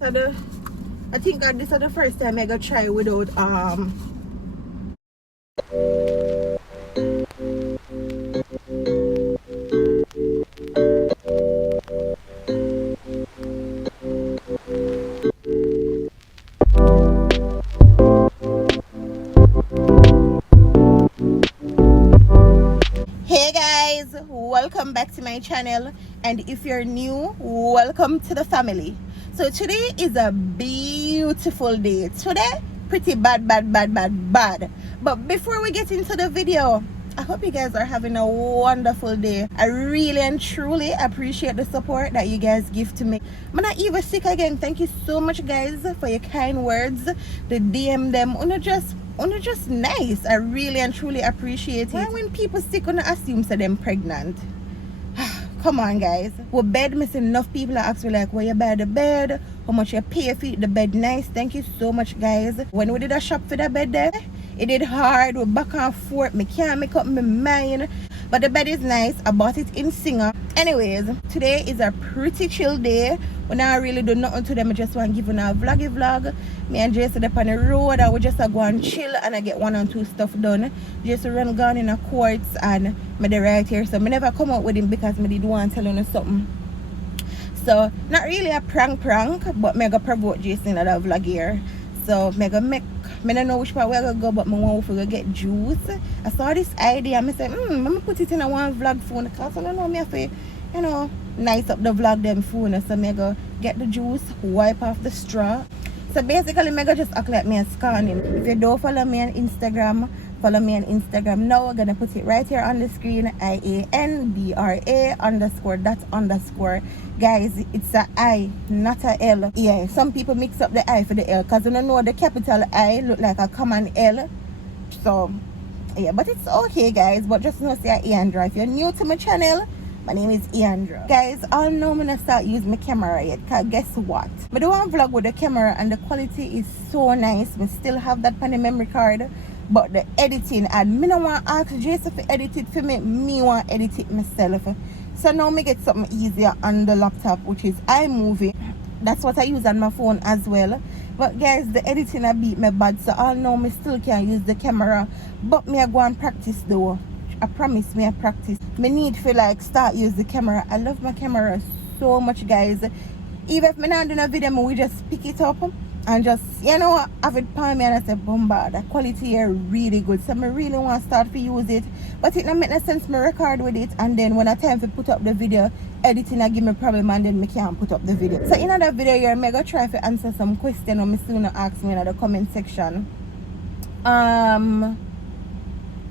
So I think this is the first time I go try without Hey guys, welcome back to my channel, and if you're new, welcome to the family. So today is a beautiful day. Today pretty bad. But before we get into the video, I hope you guys are having a wonderful day. I really and truly appreciate the support that you guys give to me. I'm not even sick again. Thank you so much guys for your kind words, the DM them just nice. I really and truly appreciate it. Why when people stick on assume that them pregnant? Come on guys. We bed missing enough people are actually like, where you buy the bed, how much you pay for it, the bed nice. Thank you so much guys. When we did a shop for the bed there, it did hard. We back and forth. Me can't make up my mind. But the bed is nice. I bought it in Singer. Anyways, today is a pretty chill day. When I really do nothing to them, I just want to give you a vlog. Me and Jason up on the road. I would just go and chill and I get 1 or 2 stuff done. Jason run gone in a quartz and me the right here. So me never come out with him because me did want to tell him something. So not really a prank, but me go provoke Jason in that vlog here. So me go make, me don't know which part we're gonna go, but me want to get juice. I saw this idea and I said, let me put it in a one vlog phone because I don't know me have to, you know, nice up the vlog them phone. So me go get the juice, wipe off the straw. So basically me go just act like me a scanning. If you don't follow me on Instagram, follow me on Instagram now. We're gonna put it right here on the screen. IANDRA_. Guys, it's a I, not a L. Yeah, some people mix up the I for the L because you don't know the capital I look like a common L. So yeah, but it's okay guys. But just know say Iandra. If you're new to my channel, my name is Iandra. Guys, all know I'm gonna start using my camera yet. Cause guess what? I do one vlog with the camera and the quality is so nice. We still have that on the memory card. But the editing, and me don't want to ask Jason to edit it for me. Me want to edit it myself. So now me get something easier on the laptop, which is iMovie. That's what I use on my phone as well. But guys, the editing I beat me bad, so I know me still can use the camera. But me I go and practice though. I promise me I practice. Me need to like start use the camera. I love my camera so much guys. Even if me not doing a video, me we just pick it up and just, you know, have it palm me and I say, bomba, the quality here really good. So I really want to start to use it. But it don't make no sense me record with it and then when I time to put up the video, editing I give me problem and then me can't put up the video. So in another video here, I'm going to try to answer some questions or me soon ask me in the comment section.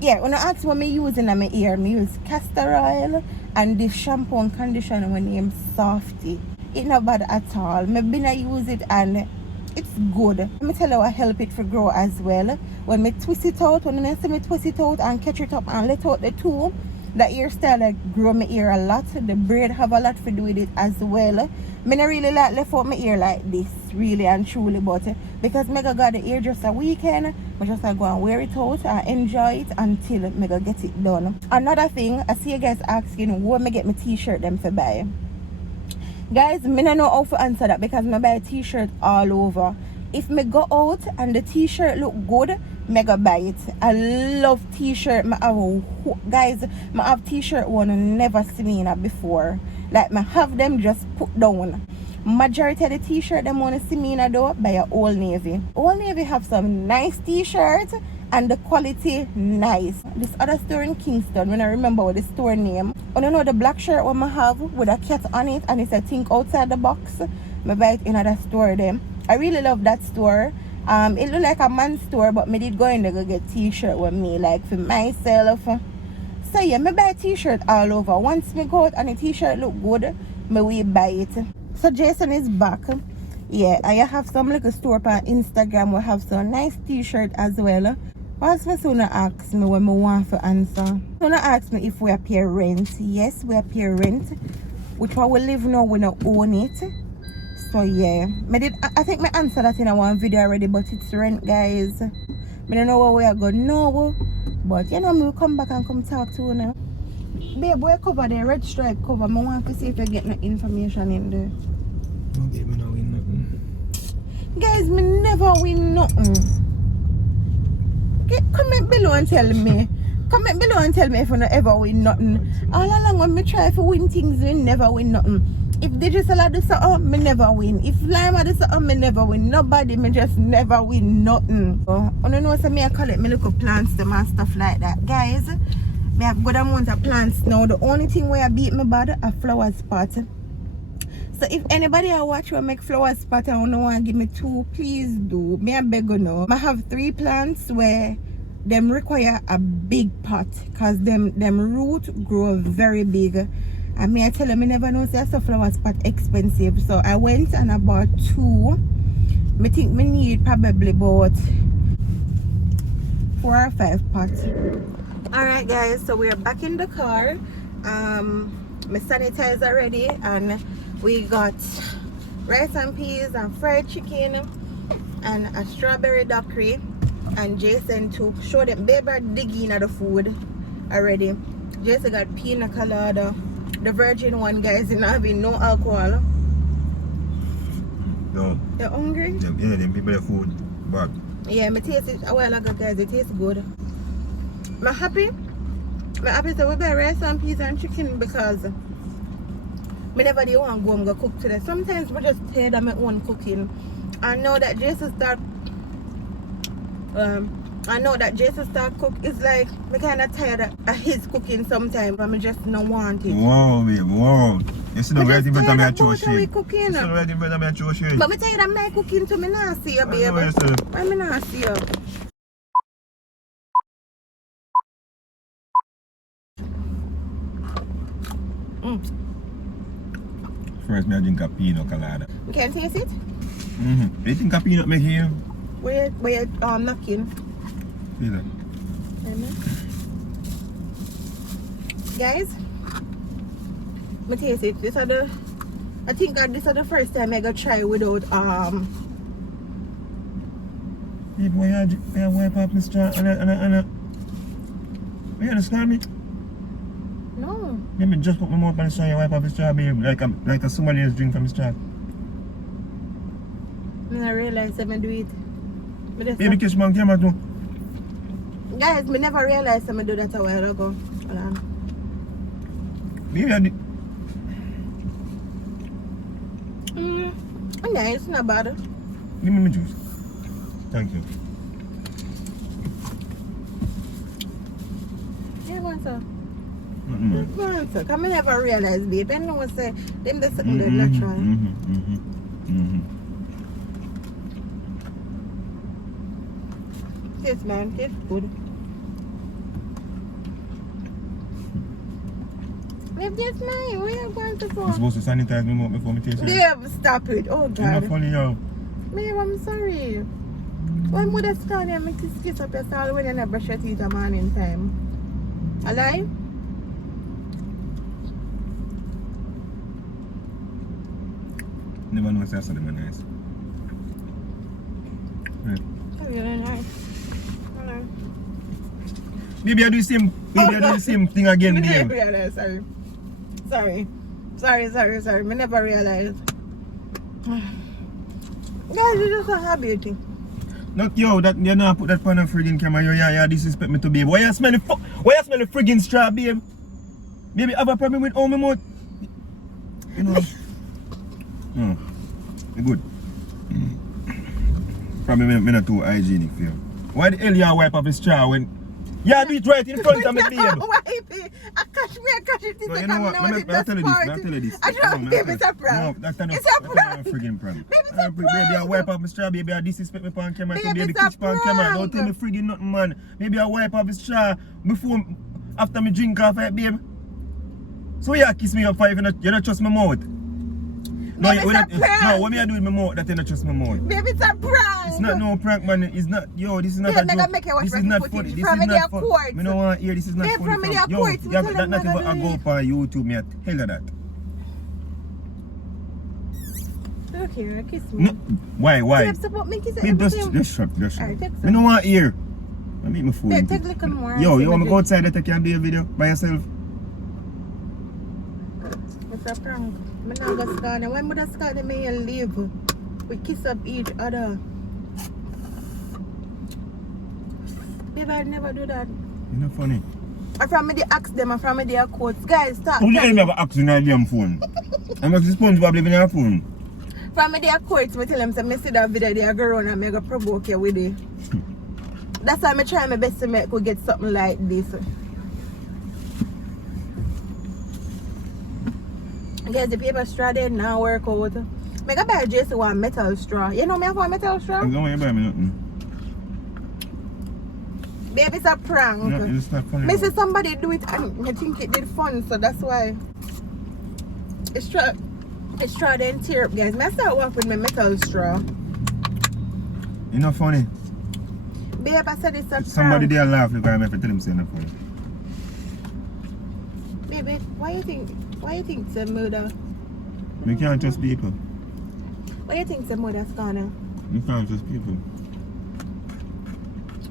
Yeah, when I ask what me using in my ear, me use castor oil and this shampoo and conditioner when name Softy. It's not bad at all. Me been I use it and it's good. Let me tell you what help it to grow as well. When me twist it out, when I see me twist it out and catch it up and let out the two, the hairstyle like grow my ear a lot. The braid have a lot to do with it as well. Me not really like left out my ear like this, really and truly, but because me got the ear just a weekend, I just go and wear it out and enjoy it until me go get it done. Another thing, I see you guys asking where me get my t-shirt them for buy. Guys, me don't know how to answer that because me buy t-shirt all over. If me go out and the t-shirt look good, me go buy it. I love t-shirt. Guys, I have t-shirt one never seen it before. Like me have them just put down. Majority of the t-shirt them want to see me in though by Old Navy. Old Navy have some nice t-shirts and the quality nice. This other store in Kingston, when I remember what the store name. I don't know the black shirt one I have with a cat on it and it's a think outside the box. I buy it in another store them. I really love that store. It look like a man's store, but me did go in there go get t-shirt with me like for myself. So yeah, me buy t-shirt all over. Once me go out and the t-shirt look good, me will buy it. So Jason is back. Yeah, I have some little store on Instagram will have some nice t-shirt as well. Once my son ask me when I want to answer. Son ask me if we are pay rent. Yes, we are pay rent. Which one we live now, we don't own it. So yeah. I think I answered that in one video already, but it's rent guys. I don't know where we are going now. But you know, me will come back and come talk to you now. Babe, we cover the red stripe cover. I want to see if I get no information in there. No, babe, I don't get nothing. never win nothing. Okay, comment below and tell me. Comment below and tell me if you not ever win nothing. All along when me try to win things, we never win nothing. If Digital do something, me never win. If Lima do something, me never win. Nobody, me just never win nothing. So, I don't know so me I collect me little plants them and stuff like that. Guys, me have good amount of plants now. The only thing where I beat me bad a flower spot. So if anybody I watch will make flower spot and don't want to give me 2, please do. Me I beg you now. I have 3 plants where them require a big pot because them root grow very big. And me I tell them I never know say a flower spot expensive. So I went and I bought 2. Me think me need probably about 4 or 5 pots. Alright guys, so we're back in the car. My sanitizer ready and we got rice and peas and fried chicken and a strawberry daiquiri. And Jason to show them baby digging at the food already. Jason got pina colada, the virgin one, guys, not having no alcohol. No. You're hungry? Yeah, them people their food bad. Yeah, me taste it a while ago, guys. It tastes good. I'm happy. I'm happy that we buy rice and peas and chicken because I never do want to go and go cook today. Sometimes I just tired of my own cooking. I know that Jason start cook. It's like me kind of tired of his cooking sometimes, but I just not want it. Wow, babe, wow. You see the way you better me a show shade. You cooking. see the way you better me a show shade. But I'm tired of my cooking too. Me not see you, babe. Why me not see you? First, me I drink a pina colada. You can taste it? You think a peanut make here? Where you knocking? Feel it. Guys, me taste it. I think this is the first time I go try without Hey boy, I wipe up my straw and you understand me? No. Let me just put my mouth on the straw and wipe up the straw, babe, like a Somalians drink from the straw. I realize I do it. Baby, kiss me on camera too. Guys, me never realized I do that a while ago. Hold on. Maybe I did. Yeah, it's not bad. Give me my juice. Thank you. Yeah, one sir. Mm-hmm. One sir. Because I never realized, babe. I know what say. Them the something they're not trying. Taste, man. Taste good. Babe, that's mine. Where you going to go? I'm supposed to sanitize my mouth before I taste it. Babe, stop it. Oh, God. You're not funny, yo. Babe, I'm sorry. Why would I stand and make this kiss up your style when you never brush your teeth a morning time? Alive? Never know if them are nice. That's really nice. Hello. Maybe I do the same thing again, I babe. never realized, sorry. I never realized. Guys, it's just a habit. Not yo, that you not put that pan of friggin' camera. You disrespect me to babe. Why you smell the friggin' straw, babe? Baby, have a problem with all my mouth. You know. Good. Probably me not too hygienic for you. Why the hell you wipe off the straw when you do it right in front of me, babe? Wipe it. I catch it. No, you know what? I'll tell you this. I don't give it a prank. No, that's It's a prank. friggin' prank. Baby, it's a Baby, prank. I wipe off my straw, baby. I disrespect me on camera. Baby, Baby, it's a pitch on camera. Don't tell me prank. friggin' nothing, man. Maybe I wipe off the straw after me drink off it, babe. So you kiss me up for if you not trust my mouth. No, Baby, it's a prank. No, what me I do with my mouth that you not trust my mouth. Baby, it's a prank. It's not no prank, man. It's not. Yo, this is not Babe, a nigga, joke. make it watch This is my not footage. funny. This From is media not funny. court. Me no want to hear. This is not Babe, funny. from media Yo, court. you have that nothing but a go for YouTube. Me a tell you that. Okay, kiss me. No, why? Babe, support me, kiss it. Babe, just shut. Alright, take some. Me no want to hear. I meet my food. Babe, take a little more. Yo, you want me to go outside and take you and do a video by yourself? It's a prank. I'm not going to scan. When would I scan me and leave? We kiss up each other. Babe, I never do that. You're not funny. I from me they ask them, I from me they quotes. Guys, stop. Who the hell never ask you on your damn phone? I must respond probably in your phone. From me they quotes, me tell them, so me see that video, they go around and me go provoke you with it. That's why I try my best to make we get something like this. Guys, the paper straw they now work out. I got buy just one metal straw. You know me have one metal straw? I'm going to buy me nothing. Baby, it's a prank. No, it's not funny. Me see somebody do it and I think it did fun, so that's why. It's straw then tear up, guys. I start work with my metal straw. You're not funny. Babe, I said it's a Somebody prank. there laugh because I'm tell them say not funny. Baby, why you think it's a murder? You can't trust people. Why you think it's a murder's gonna? You can't trust people.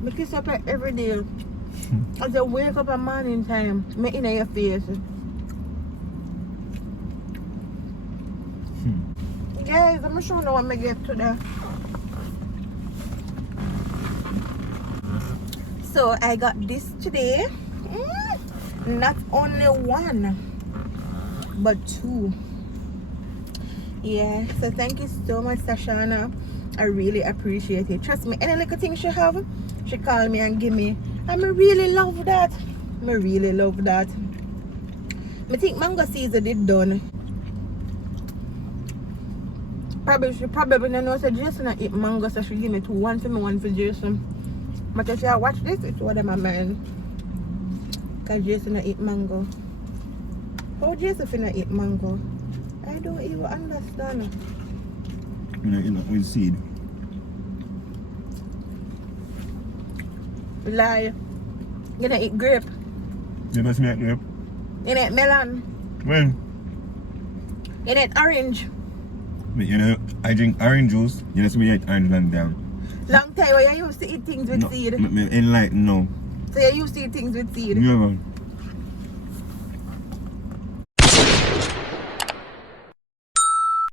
Me kiss up her every day. As I wake up at morning time, me in your face. Guys, I'm sure know what I get today. So I got this today. Not only one, but two. Yeah, so thank you so much, Sashana. I really appreciate it. Trust me, any little thing she have, she call me and give me. And I really love that. I really love that. I think mango season did done. She probably don't know so Jason I eat mango, so she give me two. One for me, one for Jason. But if you watch this, it's one of my man. Because Jason I eat mango. How Jason finna eat mango? I don't even understand. You know, with seed. Lie. You know eat grape. You must make grape. You know eat melon. When? You know eat orange. But you know, I drink orange juice. You know, so me eat orange man down. Long time when you used to eat things with seed. In like no. So you used to eat things with seed. Yeah, man.